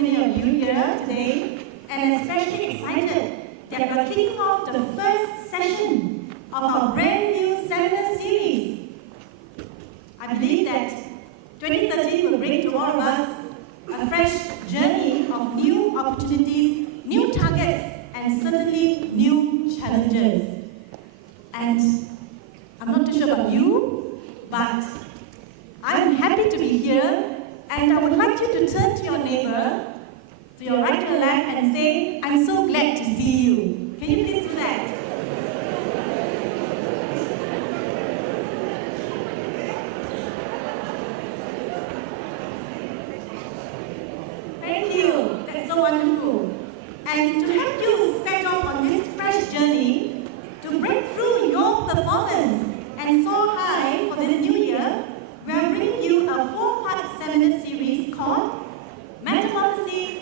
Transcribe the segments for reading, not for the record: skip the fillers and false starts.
many of you here today, and especially excited that we're kicking off the first session of our brand new seminar series. I believe that 2013 will bring to all of us a fresh journey of new opportunities, new targets, and certainly new challenges. And I'm not too sure about you, but I'm happy to be here, and I would like you to turn to your neighbor, to your right or left, and say, "I'm so glad to see you." Can you please do that? Thank you. That's so wonderful. And to help you set off on this fresh journey, to break through your performance and soar high for this new year, we are bringing you a 4-part seminar series called Metamorphosis,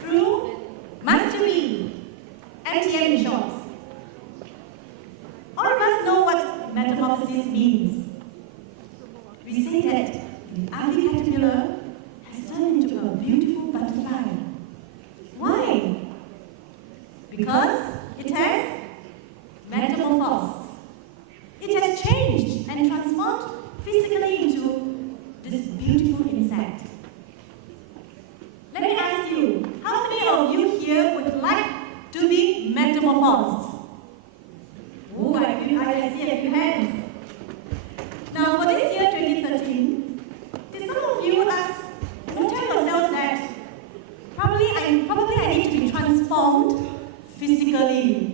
Thru, Mastery, MTM in short. All of us know what metamorphosis means. We say that the ugly caterpillar has turned into a beautiful butterfly. Why? Because it has metamorphosed. It has changed and transformed physically into this beautiful insect. Let me ask you, how many of you here would like to be metamorphosed? Oh, I see a few hands. Now, for this year, 2013, did some of you tell yourselves that probably I need to be transformed physically?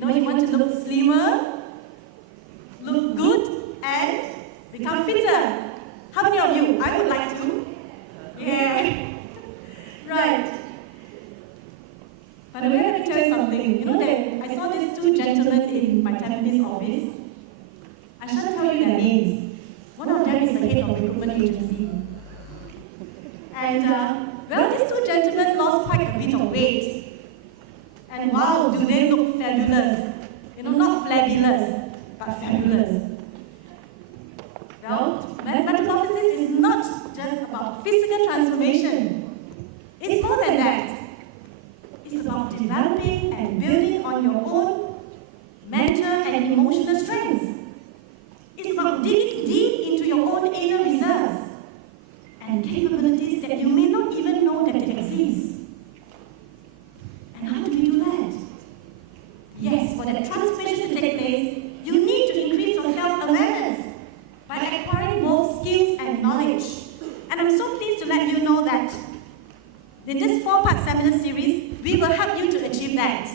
You want to look slimmer, look good, and become fitter. How many of you? I would like to. Yeah. Right. By the way, let me tell you something. That I saw these two gentlemen in my Tampines office. I shan't tell you their names. One of them is the head of recruitment agency. And, these two gentlemen lost quite a bit of weight. And wow, do they look fabulous. Not fabulous, but fabulous. Well, metamorphosis is not just about physical transformation. It's more than that. It's about developing and building on your own mental and emotional strengths. It's about digging deep into your own inner reserves and capabilities that you may not even know that they exist. And how do we do that? Yes, for that transformation to take place, you need to increase your self-awareness by acquiring both skills and knowledge. And I'm so pleased to let you know that in this 4-part seminar series, we will help you to achieve that.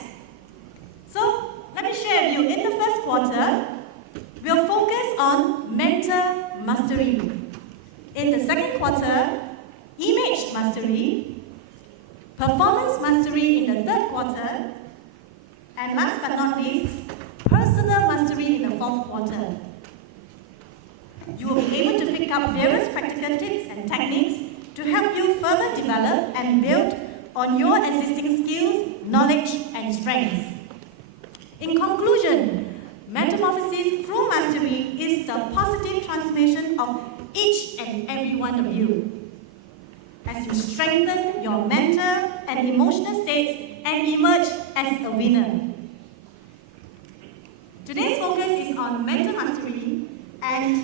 So, let me share with you, in the first quarter, we'll focus on mental mastery. In the second quarter, image mastery, performance mastery in the third quarter, and last but not least, personal mastery in the fourth quarter. You will be able to pick up various practical tips and techniques to help you further develop and build on your existing skills, knowledge, and strengths. In conclusion, metamorphosis through mastery is the positive transformation of each and every one of you, as you strengthen your mental and emotional states and emerge as a winner. Today's focus is on mental mastery, and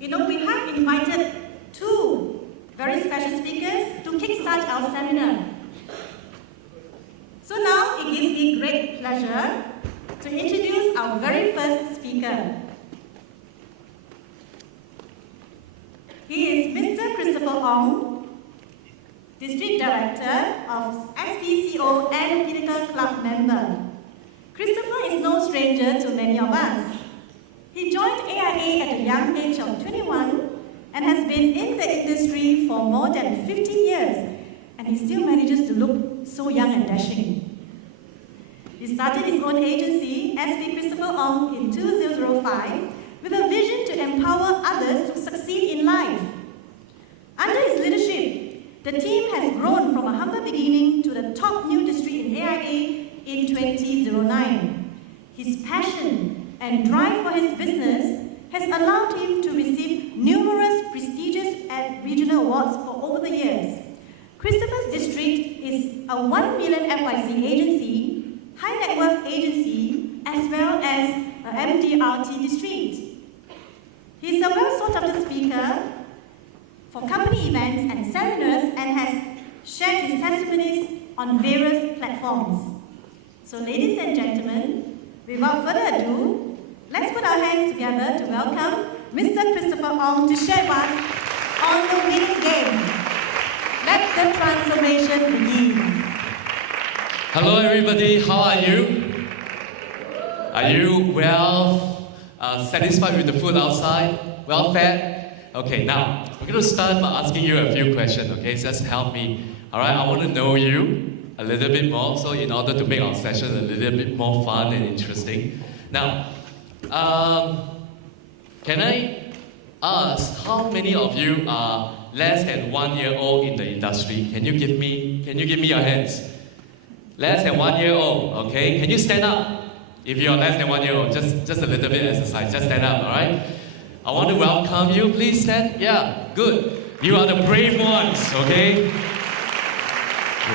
we have invited two very special speakers to kickstart our seminar. So now it gives me great pleasure to introduce our very first speaker. He is Mr. Christopher Ong, District Director of SPCO and Pinnacle Club member. Christopher is no stranger to many of us. He joined AIA at a young age of 21 and has been in the industry for more than 15 years, and he still manages to look so young and dashing. He started his own agency, SP Christopher Ong, in 2005 with a vision to empower others to succeed in life. Under his leadership, the team has grown from a humble beginning to the top new district in AIA in 2009. His passion and drive for his business has allowed him to receive numerous prestigious and regional awards for over the years. Christopher's District is a 1 million FYC agency, high net worth agency, as well as a MDRT district. He is a well sought after speaker for company events and seminars and has shared his testimonies on various platforms. So ladies and gentlemen, without further ado, let's put our hands together to welcome Mr. Christopher Ong to share with us on the winning game. Let the transformation begin. Hello everybody, how are you? Are you well satisfied with the food outside? Well fed? Okay, now we're going to start by asking you a few questions, okay? Just help me. Alright, I want to know you a little bit more, so in order to make our session a little bit more fun and interesting. Now, can I ask how many of you are less than 1 year old in the industry? Can you give me your hands? Less than 1 year old, okay? Can you stand up? If you are less than 1 year old, just a little bit exercise, just stand up, alright? I want to welcome you, please stand. Yeah, good. You are the brave ones, okay?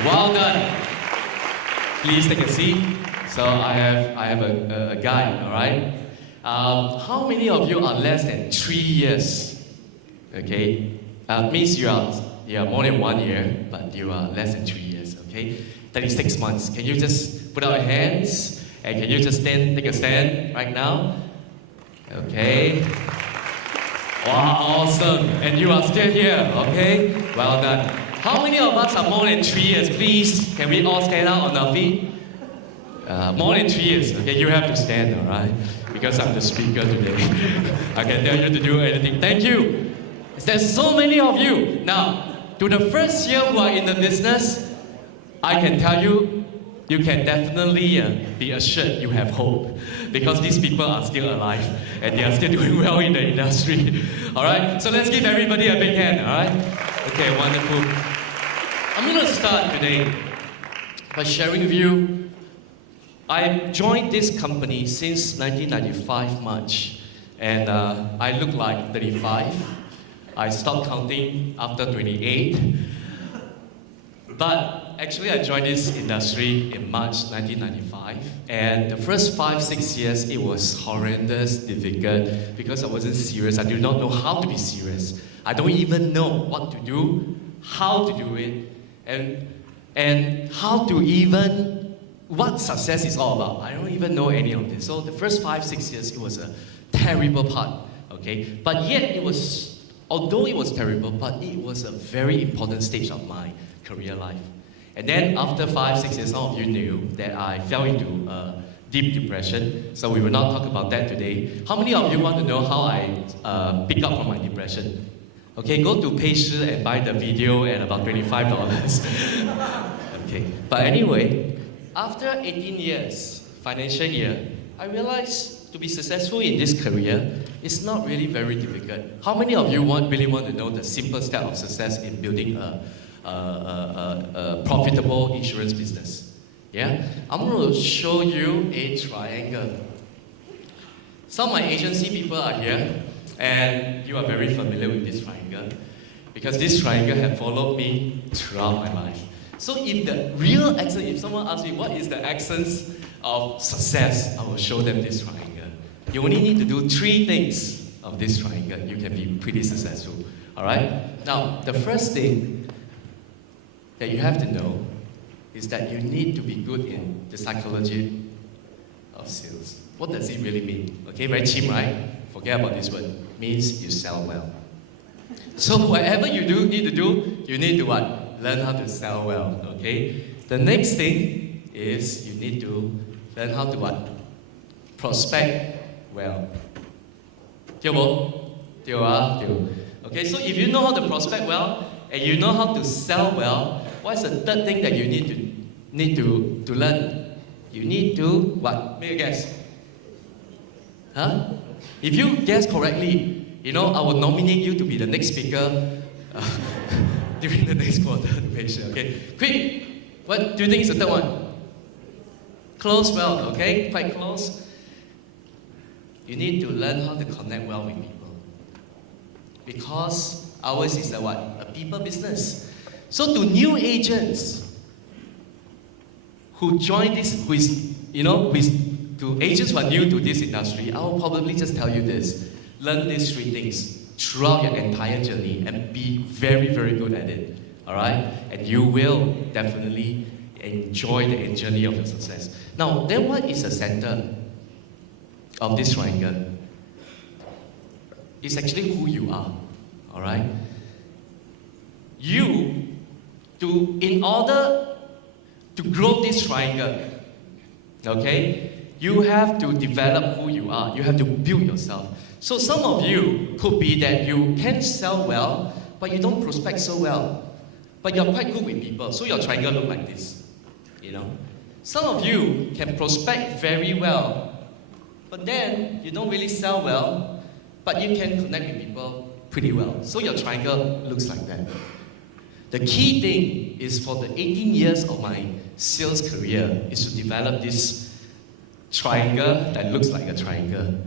Well done. Please take a seat. So I have a guide, alright? How many of you are less than 3 years? Okay? Means you are more than 1 year, but you are less than 3 years, okay? 36 months. Can you just put out your hands? And can you just take a stand right now? Okay. Wow, awesome. And you are still here, okay? Well done. How many of us are more than 3 years? Please, can we all stand out on our feet? More than 3 years, okay? You have to stand, all right? Because I'm the speaker today. I can tell you to do anything. Thank you. There's so many of you. Now, to the first year who are in the business, I can tell you, you can definitely be assured you have hope. Because these people are still alive and they are still doing well in the industry. Alright? So let's give everybody a big hand, alright? Okay, wonderful. I'm going to start today by sharing with you. I joined this company since 1995 March. And I look like 35. I stopped counting after 28. But actually, I joined this industry in March 1995. And the first 5-6 years, it was horrendous, difficult, because I wasn't serious. I did not know how to be serious. I don't even know what to do, how to do it, and how to even, what success is all about. I don't even know any of this. So the first 5-6 years, it was a terrible part, okay? But yet it was, although it was terrible, but it was a very important stage of my career life. And then after 5-6 years, some of you knew that I fell into a deep depression. So we will not talk about that today. How many of you want to know how I pick up from my depression? Okay, go to page 2 and buy the video at about $25. Okay, but anyway, after 18 years, financial year, I realized to be successful in this career, it's not really very difficult. How many of you really want to know the simple step of success in building a profitable insurance business? Yeah? I'm going to show you a triangle. Some of my agency people are here, and you are very familiar with this triangle, because this triangle has followed me throughout my life. So if the real essence, if someone asks me what is the essence of success, I will show them this triangle. You only need to do 3 things of this triangle. You can be pretty successful. Alright? Now, the first thing that you have to know is that you need to be good in the psychology of sales. What does it really mean? Okay, very cheap, right? Forget about this word. It means you sell well. So whatever you need to do, you need to what? Learn how to sell well, okay? The next thing is you need to learn how to what? Prospect well. Okay, so if you know how to prospect well and you know how to sell well, what's the third thing that you need to learn? You need to what? Make a guess. Huh? If you guess correctly, I will nominate you to be the next speaker during the next quarter. Okay, quick. What do you think is the third one? Close well, okay? Quite close. You need to learn how to connect well with people. Because ours is a what? A people business. So to new agents who join this, to agents who are new to this industry, I will probably just tell you this. Learn these three things throughout your entire journey and be very, very good at it. All right? And you will definitely enjoy the journey of your success. Now, then what is the center of this triangle? It's actually who you are. All right? In order to grow this triangle, okay, you have to develop who you are. You have to build yourself. So some of you could be that you can sell well, but you don't prospect so well. But you're quite good with people, so your triangle look like this. Some of you can prospect very well, but then you don't really sell well, but you can connect with people pretty well. So your triangle looks like that. The key thing is for the 18 years of my sales career is to develop this triangle that looks like a triangle.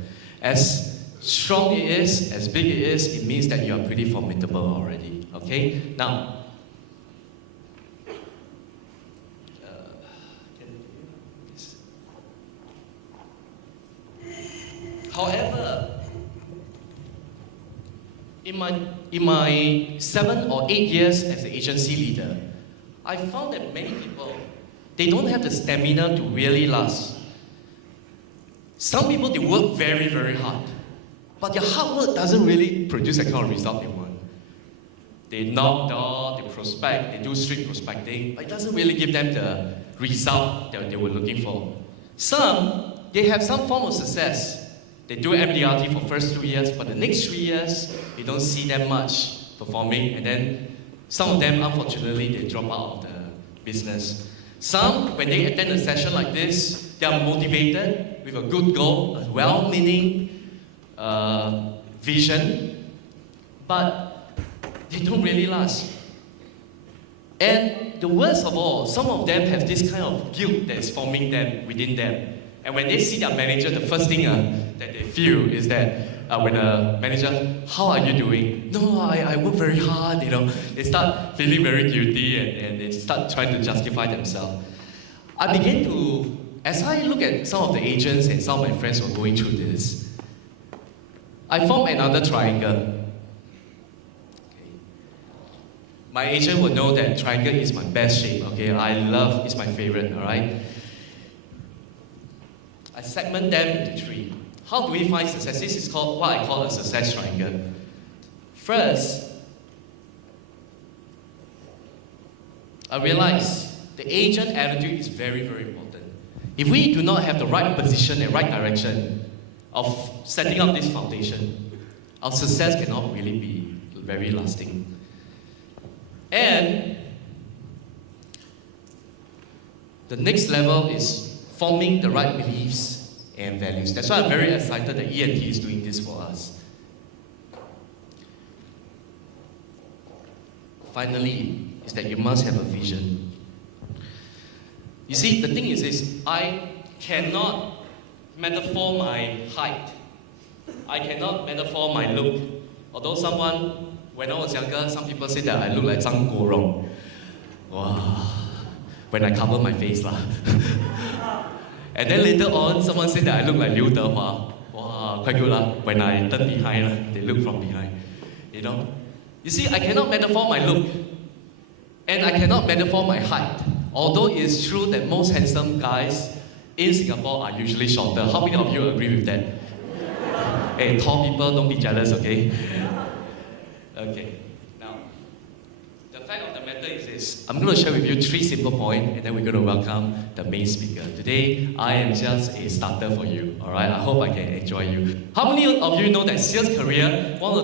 As strong it is, as big it is, it means that you are pretty formidable already. Okay? Now, however, in my 7 or 8 years as an agency leader, I found that many people, they don't have the stamina to really last. Some people, they work very, very hard, but their hard work doesn't really produce the kind of result they want. They knock door, they prospect, they do street prospecting, but it doesn't really give them the result that they were looking for. Some, they have some form of success. They do MDRT for first 2 years, but the next 3 years, you don't see them much performing, and then some of them, unfortunately, they drop out of the business. Some, when they attend a session like this, they are motivated with a good goal, a well-meaning vision, but they don't really last. And the worst of all, some of them have this kind of guilt that is forming them within them. And when they see their manager, the first thing that they feel is that when a manager, how are you doing? No, I work very hard, They start feeling very guilty and they start trying to justify themselves. I began to, as I look at some of the agents and some of my friends who are going through this, I formed another triangle. Okay. My agent will know that triangle is my best shape, okay? It's my favorite, all right? I segment them into 3. How do we find success? This is called what I call a success triangle. First, I realize the agent attitude is very, very important. If we do not have the right position and right direction of setting up this foundation, our success cannot really be very lasting. And the next level is forming the right beliefs and values. That's why I'm very excited that E&T is doing this for us. Finally, is that you must have a vision. You see, the thing is this, I cannot metaphor my height. I cannot metaphor my look. Although when I was younger, some people say that I look like Zhang Guorong. Wow. When I cover my face lah. And then later on, someone said that I look like Liu Dehua. Wow, quite good lah. When I turn behind, they look from behind. You see, I cannot metaphor my look. And I cannot metaphor my height. Although it is true that most handsome guys in Singapore are usually shorter. How many of you agree with that? Hey, tall people, don't be jealous, okay? Okay. The fact of the matter is this. I'm going to share with you 3 simple points, and then we're going to welcome the main speaker. Today, I am just a starter for you, all right? I hope I can enjoy you. How many of you know that sales career, one of the